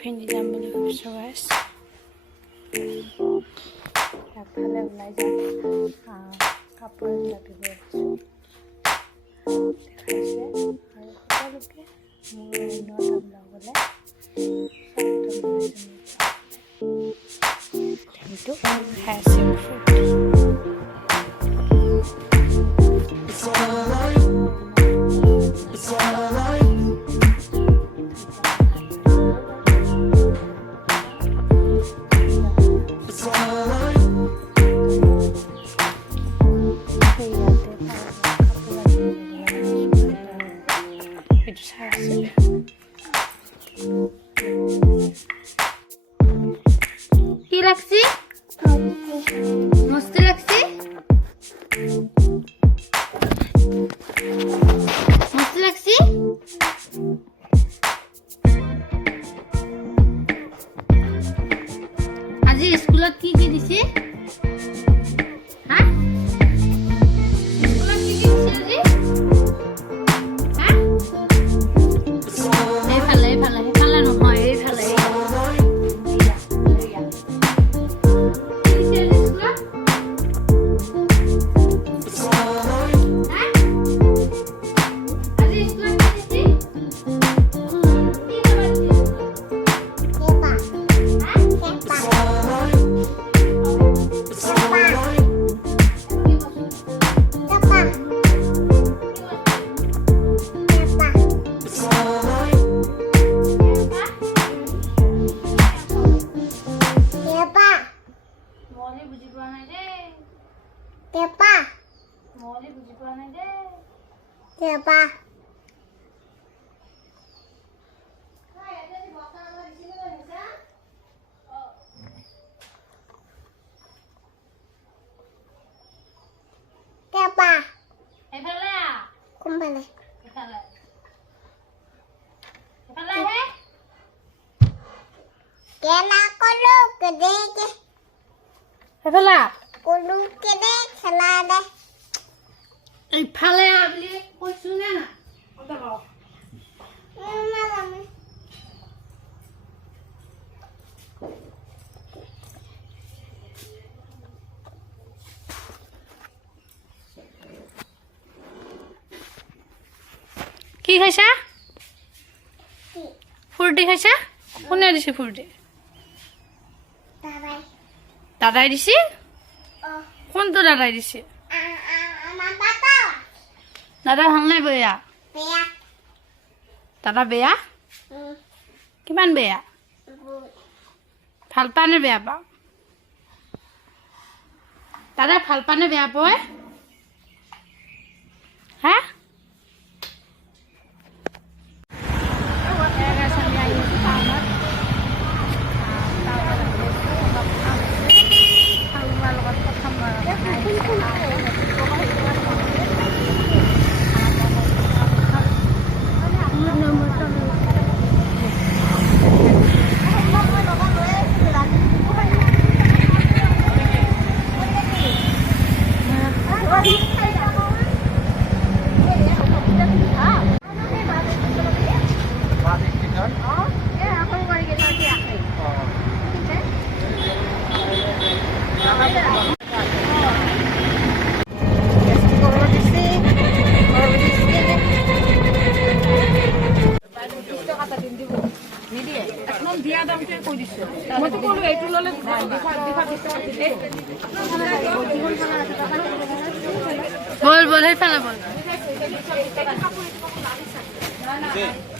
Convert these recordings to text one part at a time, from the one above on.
পিন্ধি যাম বুলি ভাবিছোঁ গাইছ। এফালে ওলাই যাম, কাপোৰ লাগিব দেখাইছে আৰু সকলোকে মোৰ অন্য এটা ব্লগলৈ সেইটো হেচিং ফুড। কি লাগছে? মস্ত লাগছে? মস্ত লাগছে? আজি স্কুলত কি কি দিছে? হ্যাঁ স্কুলত কি কি দিছে আজি? হ্যাঁ এইফালে নহয় এইফালে। ইফালে বুলি কৈছো না কি খাইছা? ফুৰ্তি খাইছা? কোনে দিছে ফুৰ্তি? দাদাই দিছে? কোনটো দাদাই দিছে? দাদা ভাল নাই বেয়া? দাদা বেয়া? কিমান বেয়া? ভাল পানে বেয়া পাওঁ? দাদা ভাল পানে বেয়া পায়? হা बोल बोल है पहला बोल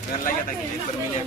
घर लगा था कि पर मिले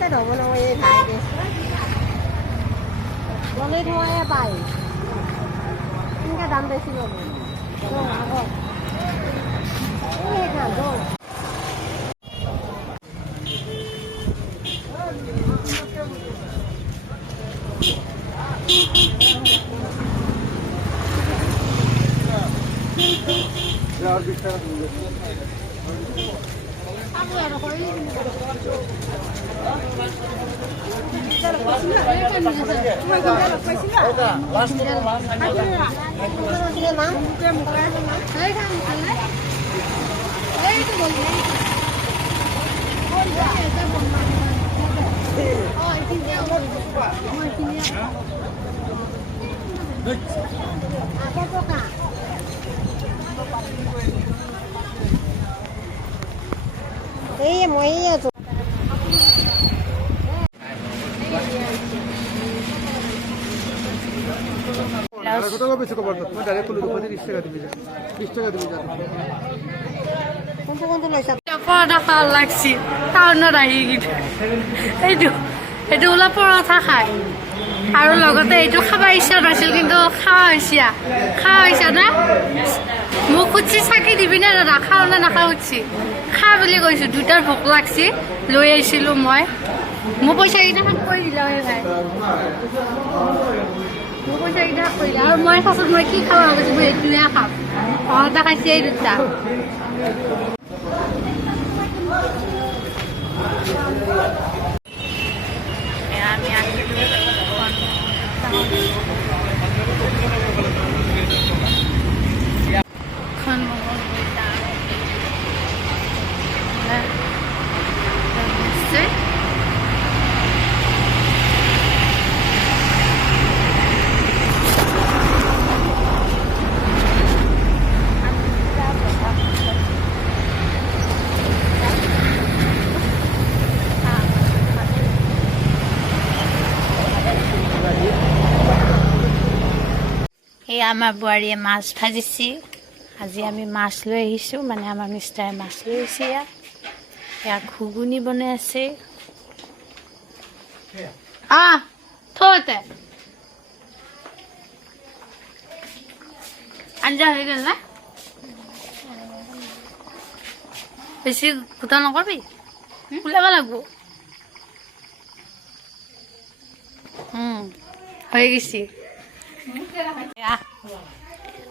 Cái đồ nó quay lại đi. Nó lấy thôi bài. Cái đám đây xin rồi. Rồi. Cái hàng rồi. এই মই আছো কত বেশি খবর তুমি ডাইরেক্ট করে দেবো 30 টাকা দিবি 20 টাকা দিবি যা কোনটো কোনটো লৈছা পৰঠা খাব লাগছি টাউনত আহি কিনে এইটো ওলা পৰঠা খায় আৰু লগতে এইটো খাব ইচ্ছা নাছিল কিন্তু খোৱা হৈছে না মোক খুচি চাকি দিবি নে দাদা খাওঁ নে নাখাওঁ খুচি খা বুলি কৈছোঁ দুটাৰ ভোক লাগছি লৈ আহিছিলোঁ মই মোৰ পইচাকেইটা শাক কৰি দিলা ভাই মোৰ পইচাকেইটা শাক কৰিলা আৰু মই পাছত মই কি খাব ভাবিছোঁ মই এইটোহে খাম পৰঠা খাইছে এই দুটা আমি এই আমাৰ বোৱাৰীয়ে মাছ ভাজিছে আজি আমি মাছ লৈ আহিছোঁ মানে আমাৰ মিষ্টাৰে মাছ লৈ আহিছে ইয়াত ঘুগুনি বনাই আছে থতে আঞ্জা হৈ গ'ল না বেছি গোটা নকৰবি ওলাব লাগিব হৈ গৈছে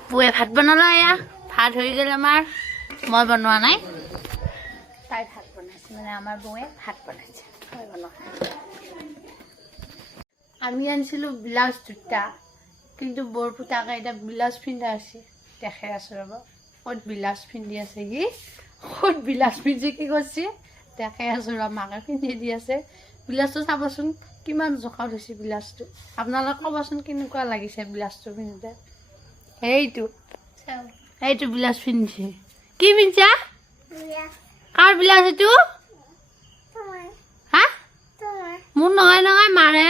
বুৱে ভাত বনালা ভাত হৈ গ'ল আমাৰ মই বনোৱা নাই তাই ভাত বনাইছে মানে আমাৰ বৌয়ে ভাত বনাইছে মই বনোৱা আমি আনিছিলোঁ ব্লাউজ দুটা কিন্তু বৰ পুতাকে এতিয়া ব্লাউজ পিন্ধা আছে দেখাই আছোঁ ৰ'ব ক'ত ব্লাউজ পিন্ধি আছে কি ক'ত ব্লাউজ পিন্ধি কি কৰিছে দেখাই আছোঁ ৰ'ব মাকে পিন্ধি দি আছে ব্লাউজটো চাবচোন কিমান জোখত হৈছে ব্লাউজটো আপোনালোকে ক'বচোন কেনেকুৱা লাগিছে ব্লাউজটো পিন্ধোতে এইটো ব্লাউজ পিন্ধিছে কি পিন্ধিছা কাৰ ব্লাউজ এইটো হা মোৰ নহয় মাৰে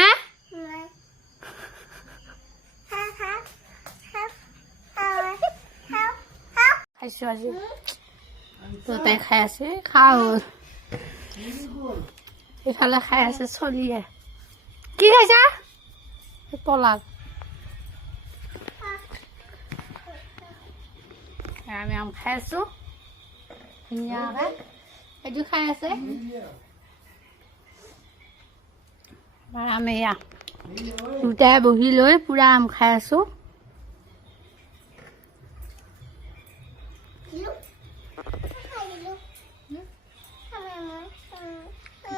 খাইছোঁ আজি তাই খাই আছে খাওঁ এইফালে খাই আছে চলিয়ে কি খাইছা পলাক আমি আম খাই আছোঁ ধুনীয়াকৈ এইটো খাই আছে আমি দুটাই বহি লৈ পুৰা আম খাই আছোঁ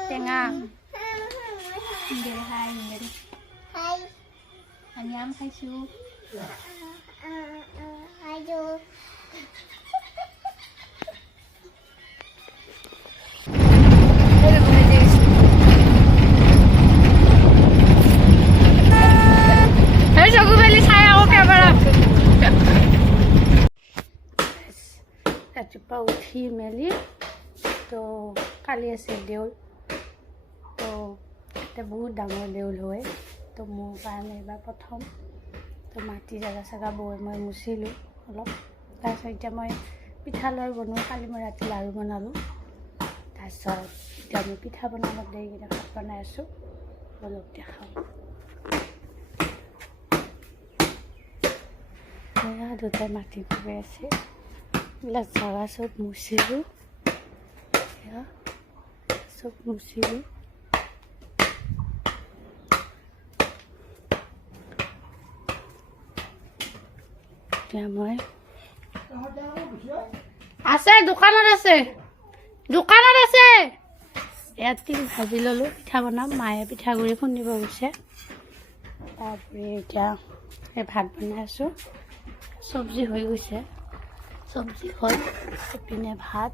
টেঙা আমি আম খাইছোঁ ৰাতিপুৱা উঠি মেলি তো কালি আছিল দেউল তো এতিয়া বহুত ডাঙৰ দেউল হয় তো মোৰ কাৰণে এইবাৰ প্ৰথম তো মাটি জেগা চেগা বৈ মই মুচিলোঁ অলপ তাৰপিছত এতিয়া মই পিঠা লাড়ু বনোৱা কালি মই ৰাতি লাড়ু বনালোঁ তাৰপিছত এতিয়া আমি পিঠা বনাব দেৰি কিনে ভাত বনাই আছোঁ অলপ দেখাওঁ দুটাই মাটি গৈ আছে এইবিলাক জাগা চব মুচিলোঁ চব মুচিলোঁ এতিয়া মই আছে দোকানত আছে দোকানত আছে ইয়াত তিল ভাজি ল'লোঁ পিঠা বনাম মায়ে পিঠাগুড়ি খুন্দিব গৈছে তাৰপৰি এতিয়া এই ভাত বনাই আছোঁ চব্জি হৈ গৈছে চব্জি হ'ল এইপিনে ভাত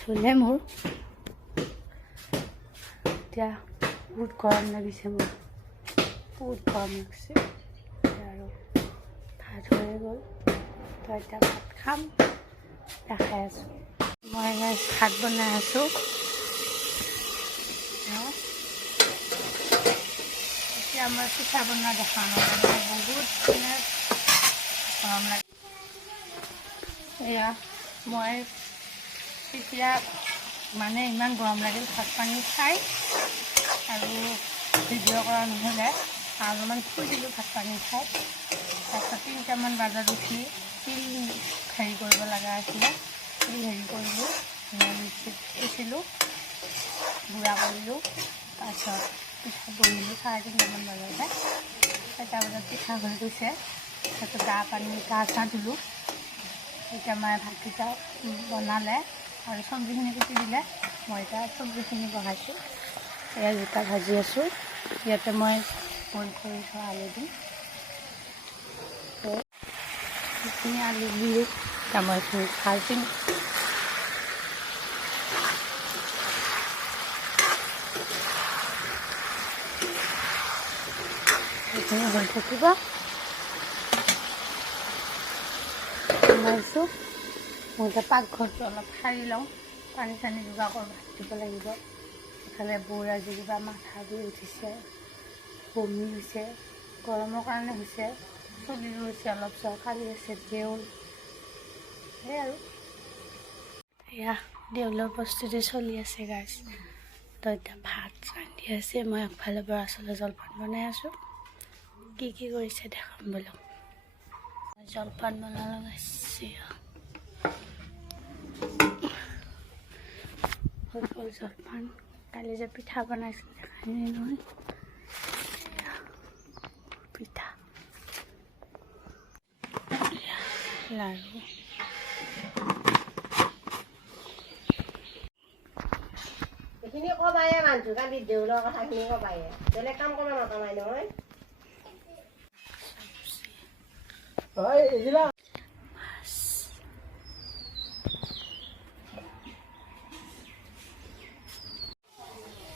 হ'লে মোৰ এতিয়া বহুত গৰম লাগিছে মোৰ বহুত গৰম লাগিছে আৰু ভাত হৈ গ'ল তো এতিয়া ভাত খাম দেখাই আছোঁ মই ভাত বনাই আছোঁ এতিয়া মই পিঠা বনোৱা দেখা নাপাওঁ বহুত গৰম লাগে এয়া মই এতিয়া মানে ইমান গৰম লাগিল ভাত পানী খাই আৰু ভিডিঅ' কৰা নহ'লে অলপমান শুই দিলোঁ ভাত পানী খাই তাৰপিছত 3টামান বজাত উঠি তিল হেৰি কৰিব লগা আছিলে তিল হেৰি কৰিলোঁ মিক্সিত পিচিলোঁ গুড়া কৰিলোঁ তাৰপিছত পিঠা বহিলোঁ 3:30মান বজাতে 4টা বজাত পিঠা হৈ গৈছে তাৰপিছত গা চা ধুলোঁ এতিয়া মায়ে ভাতকেইটা বনালে আৰু চব্জিখিনি কুটি দিলে মই এতিয়া চব্জিখিনি বহাইছোঁ এয়া জিকা ভাজি আছোঁ ইয়াতে মই বইল কৰি থোৱা আলু দিম সেইখিনি আলু দিলোঁ এতিয়া মই এইখিনি ভাজিম সেইখিনি হৈ থাকিব বনাইছোঁ মই এতিয়া পাকঘৰটো অলপ সাৰি লওঁ পানী চানী যোগাৰ কৰি ভাত দিব লাগিব ইফালে বৌৰ আজি কিবা মাথা বিষ উঠিছে বমি হৈছে গৰমৰ কাৰণে হৈছে চলিও হৈছে অলপ চলপ কালি আছে দেউল সেই আৰু এয়া দেউলৰ প্ৰস্তুতি চলি আছে গাইজ তো এতিয়া ভাত ৰান্ধি আছে মই একফালে বৰা চাউলৰ জলপান বনাই আছোঁ কি কৰিছে দেখাম বোলো জলপান বনালোঁ গাইছে হৈ জলপান কালি যে পিঠা বনাইছিলোঁ দেখাই নাই নহয় পিঠা লাড়ু এইখিনি ক'বাই মানুহ কালি দেউলৰ কথাখিনি ক'বাই বেলেগ কাম কৰিব নাপায় নহয়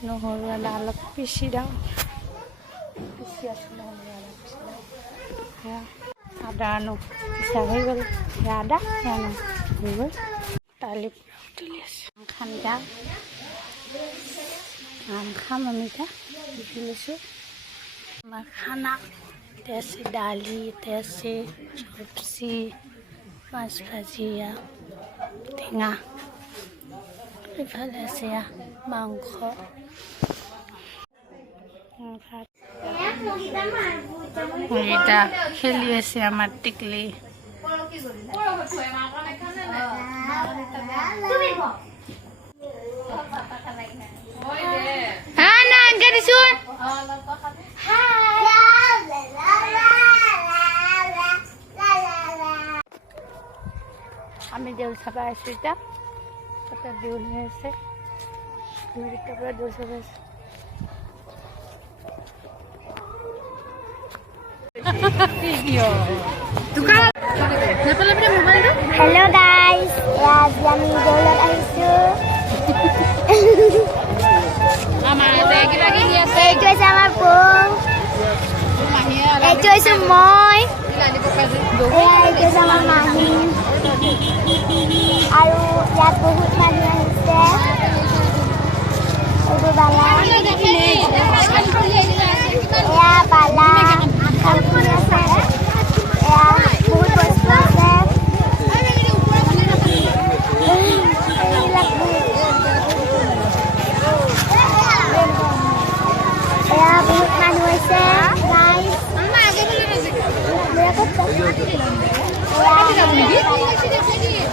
নহৰু আদা অলপ পিচি দিওঁ পিচি আছোঁ নহৰু আদা পিচি দিওঁ সেয়া আদা আনো পিচা হৈ গ'ল সেয়া আদা সেয়া আনো হৈ গ'ল দালি পূৰা উতলি আছে খাম এতিয়া আম খাম আমি এতিয়া বুজি লৈছোঁ আমাৰ খানা এতিয়া আছে দালি এতিয়া আছে চব্জি মাছ ভাজিয়া টেঙা ইফালে আছে মাংস এটা খেলি আছে আমার টিকলি হ্যাঁ না গাড়ি শুন আমি দেউল চাবা আছো এটা কত দেউল হয়ে আছে আমি একটা পুরো দেউল চাবা আছি Hello guys, আজি আমি দৌলত আহিছো। এইটো হৈছে আমাৰ বৌ, এইটো হৈছে মই, এইটো হৈছে আমাৰ মাহী আৰু ইয়াত বহুত মানুহ আহিছে। এইটো বালা, এয়া বালা কামখিনি আছে, এয়া বহুত বস্তু আছে। এয়া বহুত মানুহ হৈছে গাইজ,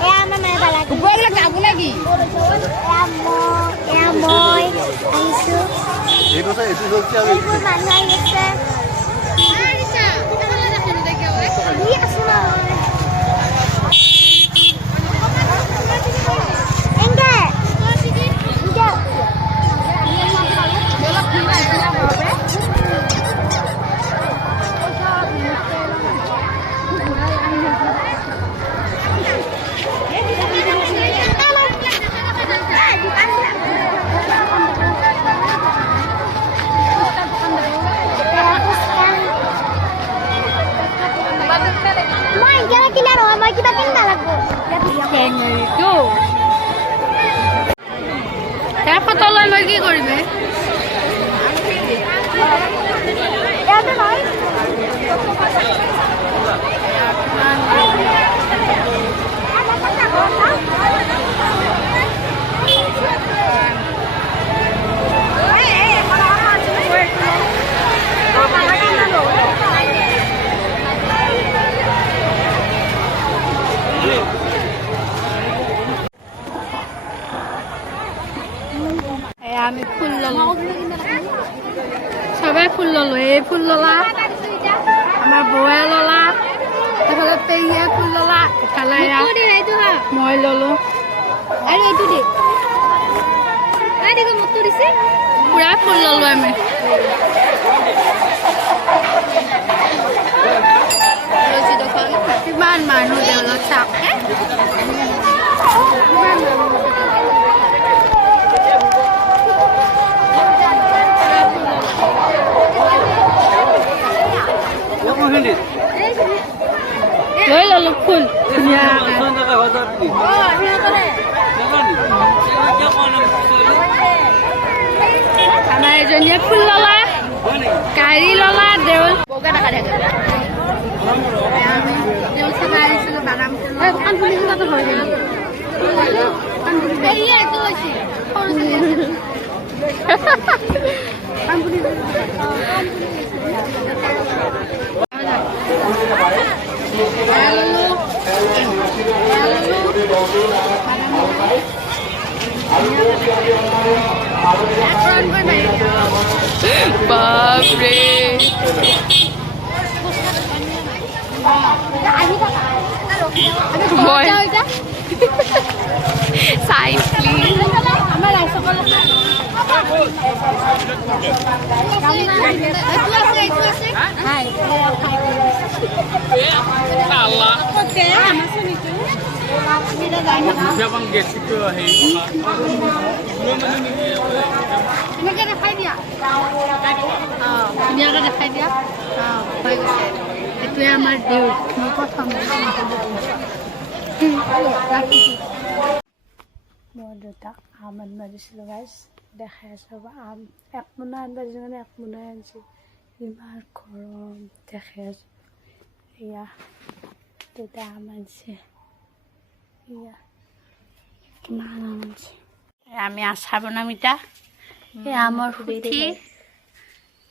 এয়া আমাৰ মায়ে বালা, এয়া মই আহিছোঁ, বহুত মানুহ আহিছে। আছো নহয় তই কি কৰিবি ইয়াতে নহয় আমি ফুল ললো সবাই ফুল ললো এই ফুল ললা আমার বউয়ে ললা এফালে পেহীয়ে ফুল ললা এফালে মই ললো আৰু এইটো দে দেখো মোক দিছে পুৰা ফুল ললো আমি কিমান মানুহ দেউলত চাওক লৈ ললো ফুল আমাৰ এজনীয়ে ফুল ললা গাড়ী ললা দেউল বগা দেখা থাকে দেউল চাই আহিছিলো বাদাম কাণফুলি কিবাটো হৈ গ'ল বাপরে সাইড প্লিজ আমার ধুনীয়াকে দেখাই দিয়া হৈ গৈছে এইটোৱে আমাৰ দেউল মই প্ৰথম মই দুটা আম আনিব দিছিলোঁ গাইজ দেখাই আছোঁ আম এক মোনা আনিব দিছোঁ মানে এক মোনাই আনিছোঁ ইমান গৰম দেখাই আছোঁ এয়া দুটা আম আনিছে এয়া কিমান আম আনিছে আমি আচাৰ বনাম এতিয়া এই আমৰ সুঠি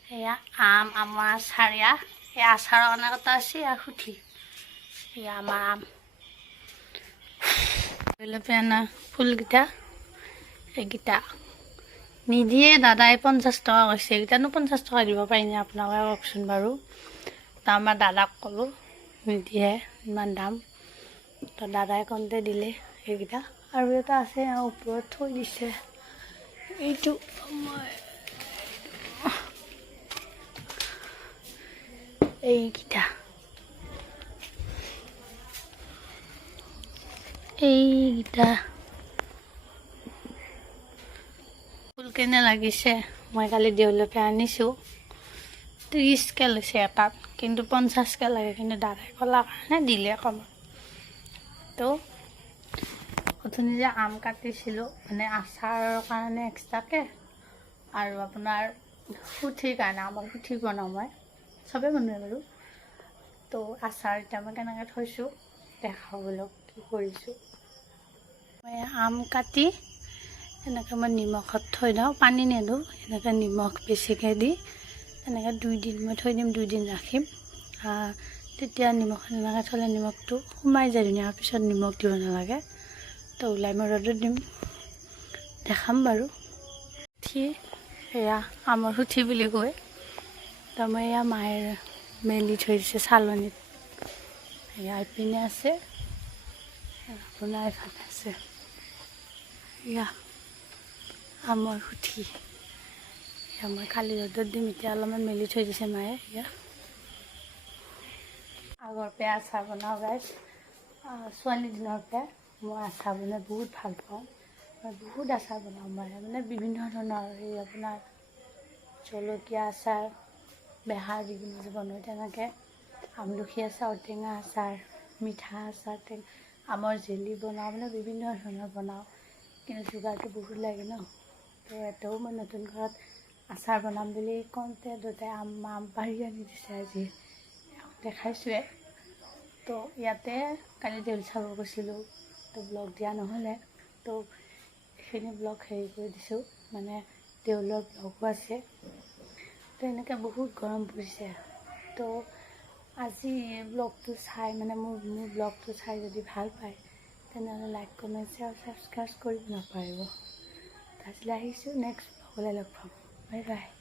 এয়া আম আমৰ আচাৰ এয়া এই আচাৰৰ কাৰণে কথা আছে আৰু সুঠি এয়া আমাৰ আম পেনা ফুলকেইটা এইকেইটা নিদিয়ে দাদাই 50 টকা কৈছে এইকেইটানো 50 টকা দিব পাৰিনে আপোনালোকে কওকচোন বাৰু তো আমাৰ দাদাক ক'লোঁ নিদিয়ে ইমান দাম তো দাদাই কওঁতে দিলে এইকেইটা আৰু এটা আছে ওপৰত থৈ দিছে এইটো এইকেইটা এইকেইটা ফুল কেনে লাগিছে মই কালি দেউলকে আনিছোঁ 30কে লৈছে এটাত কিন্তু 50কে লাগে কিন্তু দাদাই ক'লা কাৰণে দিলে কমত তো অথনি যে আম কাটিছিলোঁ মানে আচাৰৰ কাৰণে এক্সট্ৰাকৈ আৰু আপোনাৰ সুঠিৰ কাৰণে আমৰ সুঠি বনাওঁ মই চবেই বনোৱে বাৰু তো আচাৰ এতিয়া মই কেনেকৈ থৈছোঁ দেখাওঁ বোলক কি কৰিছোঁ মই আম কাটি এনেকৈ মই নিমখত থৈ দিওঁ পানী নিদিওঁ এনেকৈ নিমখ বেছিকৈ দি এনেকৈ 2 দিন মই থৈ দিম 2 দিন ৰাখিম তেতিয়া নিমখ এনেকৈ থ'লে নিমখটো সোমাই যায় ধুনীয়া পিছত নিমখ দিব নালাগে তো ওলাই মই ৰ'দত দিম দেখাম বাৰু সুঠি এয়া আমৰ সুঠি বুলি কয় তো মই এয়া মায়ে মেলি থৈ দিছে চালনীত এয়া ইপিনে আছে আপোনাৰ এফালে আছে এয়া আমৰ সুঠি এয়া মই কালি ৰ'দত দিম এতিয়া অলপমান মেলি থৈ দিছে মায়ে এয়া আগৰ পৰা আচাৰ বনাওঁ গাইজ ছোৱালী দিনৰ পৰা মই আচাৰ বনাই বহুত ভাল পাওঁ মই বহুত আচাৰ বনাওঁ মই মানে বিভিন্ন ধৰণৰ এই আপোনাৰ জলকীয়া আচাৰ বেহাৰ দি কিনে যে বনাওঁ তেনেকৈ আমলখি আচাৰ ঔটেঙা আচাৰ মিঠা আচাৰ আমৰ জেলি বনাওঁ মানে বিভিন্ন ধৰণৰ বনাওঁ কিন্তু যোগাৰটো বহুত লাগে ন তো এটাও মই নতুন ঘৰত আচাৰ বনাম বুলি কওঁতে দেউতাই আম পাৰি আনি দিছে আজি দেখাইছোৱে। তো ইয়াতে কালি দেউল চাব গৈছিলোঁ, তো ব্লগ দিয়া নহ'লে, তো এইখিনি ব্লগ হেৰি কৰি দিছোঁ, মানে দেউলৰ ব্লগো আছে। তো এনেকৈ বহুত গৰম পৰিছে। তো আজি ব্লগটো চাই মানে মোৰ ব্লগটো চাই যদি ভাল পায় তেনেহ'লে লাইক কমেণ্ট শ্বেয়াৰ ছাবস্ক্ৰাইব কৰিব নাপাৰিব। আজিলৈ আহিছোঁ, নেক্সট ব্লগলৈ লগ পাম। Bye bye.